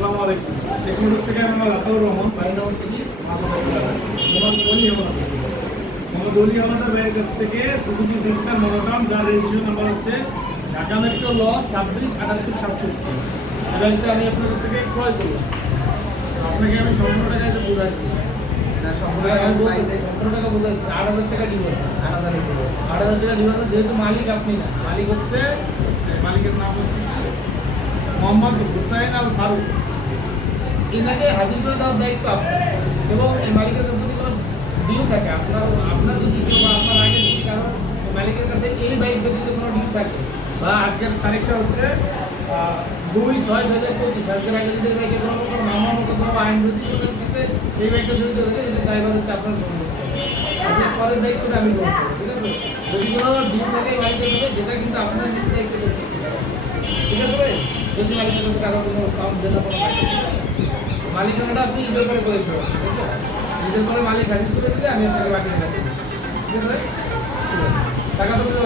আসসালামু আলাইকুম। সেখানে থেকে আমরা আতাউর রহমান বাড়ি নাম হচ্ছে কি মোহাম্মদ অলি আমাদের ভাইয়ের কাছ থেকে সুজুকি জিক্সার মনোগ্রাম, যার রেজিস্ট্রেশন নাম্বার হচ্ছে ঢাকা মেট্রো ল 26-78-67। এটা আমি আপনার কাছ থেকে ক্রয় করলাম। আপনাকে আমি 15 টাকা এটা বোঝাই দিই। না, সম্পূর্ণ টাকা পাইছে। 15 টাকা বোঝাই 8,000 টাকা ডিভোর্স। 8,000 টাকা। 8,000 টাকা ডিভোর্স, যেহেতু মালিক আপনি না, মালিক হচ্ছে মালিকের নাম হচ্ছে মোহাম্মদ হুসাইন আল ফারুক। এনাকে হাজির করে দেওয়ার দায়িত্ব আপনার, এবং এই মালিকের কাছে যদি কোনো ডিউ থাকে, আপনার যদি কেউ বা আপনার আগে যদি কারো মালিকের কাছে এই বাইকটা যদি কোনো ডিউ থাকে, বা আজকের তারিখটা হচ্ছে 2/6/2025, আজকের আগে যদি এই বাইকে কোনো মামলা মোকদ্দমা বা আইন প্রতিষ্ঠানের সাথে এই বাইকটা জড়িত থাকে, যদি ড্রাইভার হচ্ছে আপনার গ্রহণ করতে হবে। আজকের পরের দায়িত্বটা আমি গ্রহণ করবো, ঠিক আছে? যদি কোনো ডিউ থাকে এই বাইকের মধ্যে, সেটা কিন্তু আপনার নিজের দায়িত্ব করতে হবে, ঠিক আছে? যদি মালিকের কাছে কারো কোনো কাম দেনা কোনো থাকে, মালিকানাটা আপনি নিজের করে করে দিতে হবে, ঠিক আছে? নিজের করে মালিক হাজির করে দিলে আমি আপনাকে বাকি টাকা দিই, ঠিক আছে? টাকা তো পেয়ে